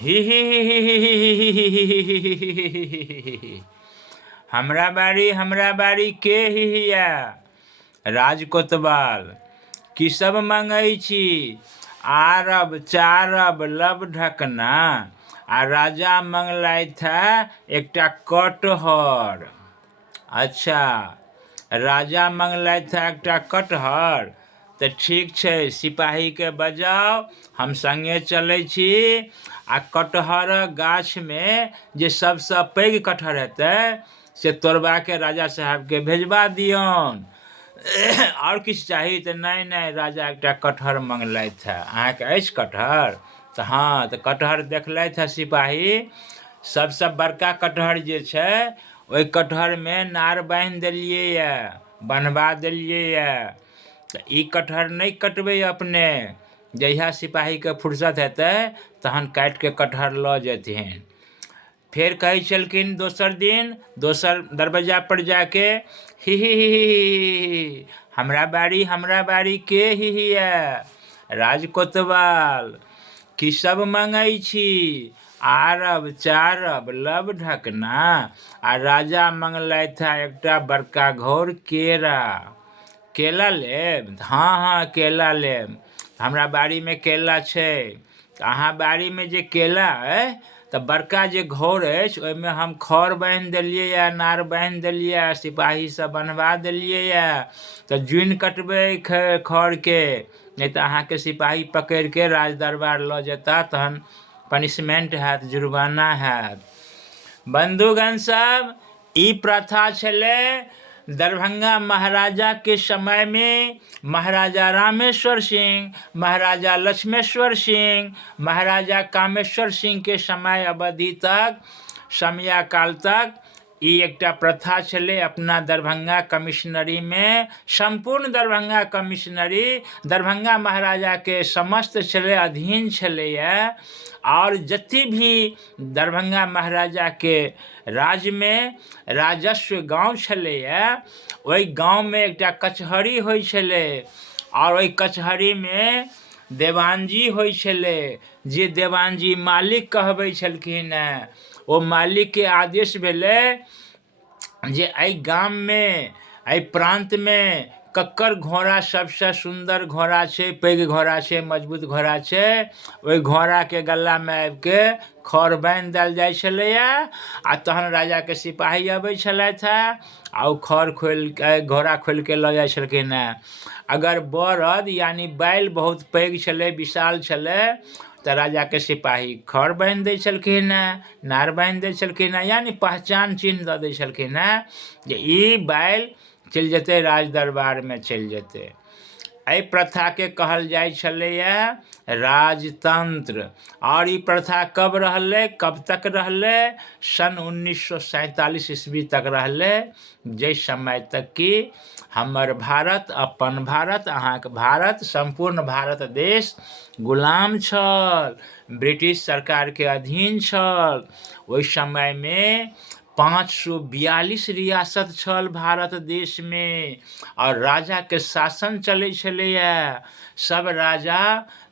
ही ही ही ही ही ही ही ही ही ही ही। हमरा बारी के हिया राजकोतवाल की सब मंगै छी आरब चारब लब ढकना आ राजा मंगलैथ एकटा कटहर। अच्छा, राजा मंगलैथ एकटा कटहर तऽ ठीक छै, सिपाहीके बजाउ, हम संगे चलै छी आ कटहरक गाछमे जे सबसँ पैघ कटहर हेतै से तोड़बाके राजा साहबके भेजबा दियौन। और किछु चाही तऽ नहि राजा एकटा कटहर मंगलैथ है। अहाँके अछि कटहर? तऽ हाँ, तऽ कटहर देखलैथ है सिपाही। सबसँ बड़का कटहर जे छै ओहि कटहरमे नार बान्हि देलियै यऽ, बन्हबा देलियै यऽ। तऽ ई कटहर नहि कटबै अपने, जहिया सिपाहीके फुर्सत हेतै तहन काटिके कटहर लऽ जेथिन। फेर कहै छलखिन दोसर दिन दोसर दरवाजा पर जाके ही हमरा बारी के हिया राजकोतवाल की सब मंगै छी आरब चारब लब ढकना आ राजा मंगलैथ एकटा बड़का घौर केरा। केला लेब? हाँ केला लेब। हमरा बाड़ीमे केला छै। अहाँ बाड़ीमे जे केला अइ तऽ बड़का जे घौर अछि ओहिमे हम खढ़ बान्हि देलियै यऽ, नार बान्हि देलियै यऽ, सिपाहीसँ बन्हबा देलियै यऽ। तऽ जुनि कटबै खढ़के, नहि तऽ अहाँके सिपाही पकड़िके राज दरबार लऽ जेता, तहन पनिशमेंट हैत, जुर्माना हैत। बंधुगण सब, ई प्रथा छलै दरभंगा महाराजा के समय में। महाराजा रामेश्वर सिंह, महाराजा लक्ष्मेश्वर सिंह, महाराजा कामेश्वर सिंह के समय अवधि तक, समयकाल तक ई एकटा प्रथा छलै अपना दरभंगा कमिश्नरी में। संपूर्ण दरभंगा कमिश्नरी दरभंगा महाराजा के समस्त छलै, अधीन छलैया। और जति भी दरभंगा महाराजा के राज में राजस्व गांव छलैया, ओहि गांव में एकटा कचहरी होइ छलै, और ओहि कचहरी में देवानजी होइ छलै, जे देवानजी मालिक कहबै छलखिन हैं। ओ मालिक के आदेश भेलै जे एहि गाम में, एहि प्रांत में ककर घोड़ा सबसे सुंदर घोड़ा छै, पैघ घोड़ा छै, मजबूत घोड़ा छै, ओहि घोड़ा के गला में आबि के खढ़ बान्हि देल जाइ छलैया। आ तहन राजा के सिपाही अबै छलथि है आ ओ खढ़ खोलि के, घोड़ा खोलि के लऽ जाइ छलखिन हैं। अगर बरद यानी बैल बहुत पैघ छलै, विशाल छलै, तऽ राजा के सिपाही खढ़ बान्हि दै छलखिन हैं, नार बान्हि दै छलखिन हैं, यानी पहचान चिन्ह दऽ दै छलखिन हैं जे ई बैल चलि जेतै राज दरबार में चलि जेतै। एहि प्रथा के कहल जाइ छलैया राजतंत्र। और ई प्रथा कब रहलै, कब तक रहलै? सन 1947 ईस्वी तक रहलै, जाहि समय तक कि हमर भारत, अपन भारत, अहाँके भारत, संपूर्ण भारत देश गुलाम छल, ब्रिटिश सरकार के अधीन छल। ओहि समय में 542 रियासत छल भारत देश में, और राजा के शासन चलै छलैया। सब राजा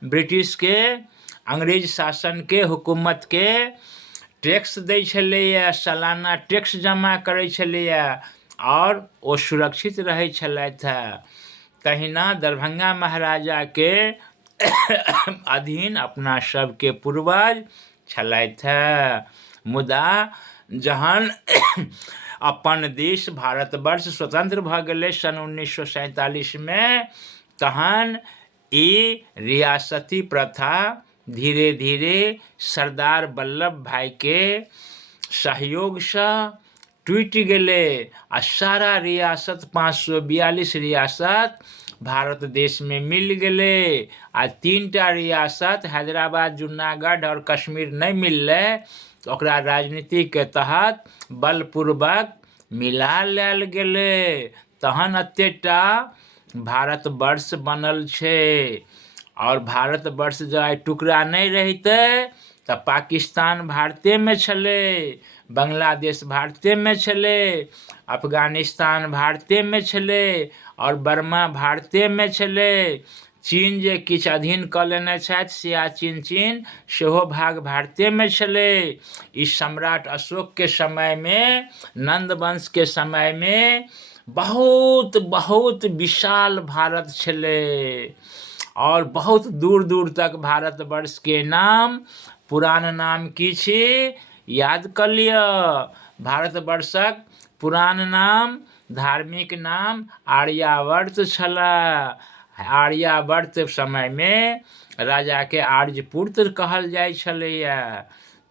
ब्रिटिश के, अंग्रेज शासन के, हुकूमत के टैक्स दै छलैया, सालाना टैक्स जमा करै छलैया, और ओ सुरक्षित रहै छलथि है। तहिना दरभंगा महाराजा के अधीन अपना सबके पूर्वज छलथि है। मुदा जहन अपन देश भारतवर्ष स्वतंत्र भऽ गेलै सन 1947 में, तहन ई रियासती प्रथा धीरे धीरे सरदार वल्लभ भाई के सहयोग से टूटि गेलै आ सारा रियासत 542 रियासत भारत देश में मिल गेलै। आ 3टा रियासत हैदराबाद, जूनागढ़ और कश्मीर नहीं मिललै, तो ओकरा राजनीति के तहत बलपूर्वक मिला लेल गेलै, तहन एतेटा भारतवर्ष बनल छै। और भारतवर्ष जो आइ टुकड़ा नहीं रहितै तऽ पाकिस्तान भारते में छलै, बांग्लादेश भारते में छलै, अफगानिस्तान भारते में छलै, और बर्मा भारते में छलै। चीन जे किछु अधीन कऽ लेने छथि सियाचिन चीन सेहो भाग भारतेमे छलै। ई सम्राट अशोकके समयमे, नंद वंशके समयमे बहुत बहुत विशाल भारत छलै और बहुत दूर दूर तक भारतवर्षके नाम, पुरान नाम की छी याद कऽ लिअ। भारतवर्षक पुरान नाम, धार्मिक नाम आर्यावर्त छलए। आर्यावर्त समयमे राजाके आर्यपुत्र कहल जाइ छलैए।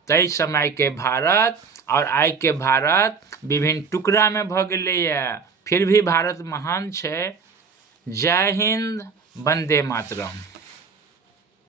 ताहि समयके भारत और आइके भारत विभिन्न टुकड़ामे भऽ गेलैए। फिर भी भारत महान छै। जय हिंद, वंदे मातरम।